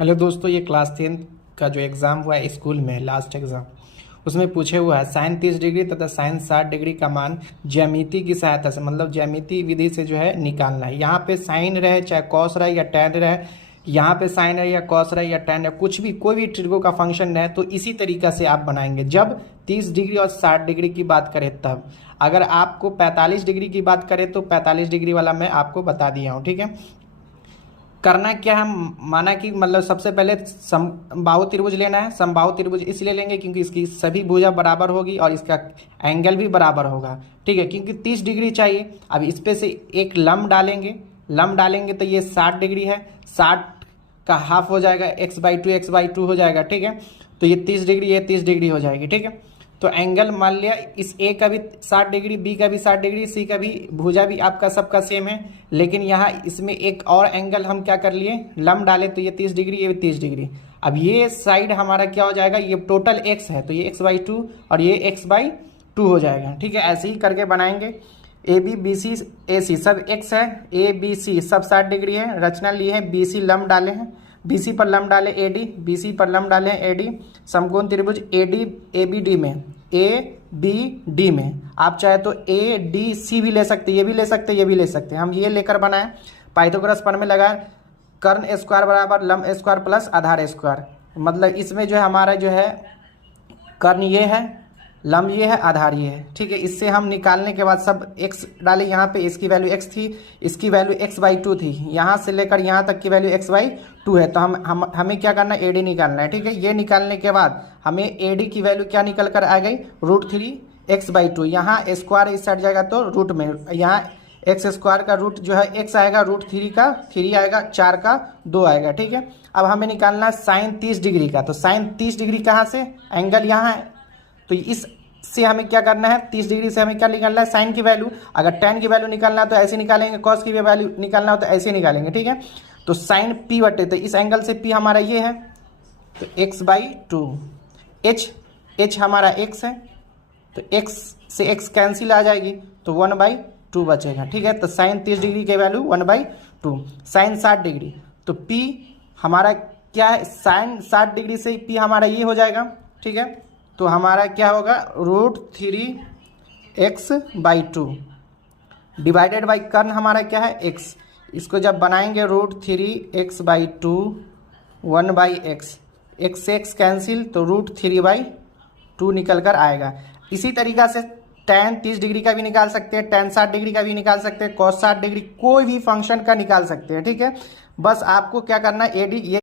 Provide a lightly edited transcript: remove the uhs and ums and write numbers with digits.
Hello दोस्तों, ये class 10 का जो एग्ज़ाम हुआ है स्कूल में, लास्ट एग्ज़ाम, उसमें पूछे हुआ है साइन 30 डिग्री तथा साइन 60 डिग्री का मान ज्यामिति की सहायता से, मतलब ज्यामिति विधि से जो है निकालना है। यहाँ पे साइन रहे चाहे कॉस रहे या टैन रहे, यहाँ पे साइन रहे या कॉस रहे या टैन रहे, कुछ भी कोई भी ट्रिगो का फंक्शन रहे, तो इसी तरीका से आप बनाएंगे। जब 30 डिग्री और 60 डिग्री की बात करें तब, अगर आपको 45 डिग्री की बात करें तो 45 डिग्री वाला मैं आपको बता दिया हूँ। ठीक है, करना क्या है, माना कि मतलब सबसे पहले समबाहु त्रिभुज लेना है। समबाहु त्रिभुज इसलिए लेंगे क्योंकि इसकी सभी भुजा बराबर होगी और इसका एंगल भी बराबर होगा। ठीक है, क्योंकि 30 डिग्री चाहिए। अब इस पे से एक लंब डालेंगे, लंब डालेंगे तो ये 60 डिग्री है, 60 का हाफ हो जाएगा, x/2 हो जाएगा। ठीक है, तो ये 30 डिग्री, ये 30 डिग्री हो जाएगी। ठीक है, तो एंगल मान लिया इस ए का भी 60 डिग्री, बी का भी 60 डिग्री, सी का भी, भुजा भी आपका सबका सेम है। लेकिन यहाँ इसमें एक और एंगल हम क्या कर लिए, लंब डाले, तो ये 30 डिग्री, ये भी 30 डिग्री। अब ये साइड हमारा क्या हो जाएगा, ये टोटल x है तो ये x/2 और ये x/2 हो जाएगा। ठीक है, ऐसे ही करके बनाएंगे। ए बी बी सी ए सी सब x है, ए बी सी सब 60 डिग्री है। रचना ली है, बी सी लंब डाले हैं, BC पर लंब डाले AD, BC पर लंब डाले AD। समकोण त्रिभुज AD ABD में, ABD में आप चाहे तो ADC भी ले सकते, ये भी ले सकते, ये भी ले सकते। हम ये लेकर बनाए। पाइथागोरस प्रमेय लगाए, कर्ण स्क्वायर बराबर लंब स्क्वायर प्लस आधार स्क्वायर। मतलब इसमें जो है हमारा जो है कर्ण ये है, लंब ये है, आधार ये है। ठीक है, इससे हम निकालने के बाद सब x डाले। यहाँ पे इसकी वैल्यू x थी, इसकी वैल्यू x/2 थी, यहाँ से लेकर यहाँ तक की वैल्यू x/2 है। तो हमें क्या करना है, AD निकालना है। ठीक है, ये निकालने के बाद हमें AD की वैल्यू क्या निकल कर आ गई, √3x/2। यहाँ स्क्वायर इस साइड जाएगा तो रूट में, यहाँ x² का रूट जो है x आएगा, √3 का 3 आएगा, 4 का 2 आएगा। ठीक है, अब हमें निकालना है साइन 30 डिग्री का। तो साइन 30 डिग्री कहाँ से, एंगल यहाँ है, तो इस से हमें क्या करना है, 30 डिग्री से हमें क्या निकालना है, साइन की वैल्यू। अगर tan की वैल्यू निकालना है तो ऐसे निकालेंगे, कॉस की वैल्यू निकालना हो तो ऐसे निकालेंगे। ठीक है, तो साइन P बटे, तो इस एंगल से P हमारा ये है, तो x/2। h हमारा x है, तो x से x कैंसिल आ जाएगी, तो 1/2 बचेगा। ठीक है, तो साइन 30 डिग्री की वैल्यू 1/2। साइन 60 डिग्री, तो P हमारा क्या है, साइन 60 डिग्री से P हमारा ये हो जाएगा। ठीक है, तो हमारा क्या होगा, √3x/2 डिवाइडेड बाई कर्ण हमारा क्या है, x। इसको जब बनाएंगे √3x/2 1/x, x से x कैंसिल, तो √3/2 निकल कर आएगा। इसी तरीका से tan 30 डिग्री का भी निकाल सकते हैं, tan 60 डिग्री का भी निकाल सकते हैं, cos 60 डिग्री, कोई भी फंक्शन का निकाल सकते हैं। ठीक है, बस आपको क्या करना है, AD ये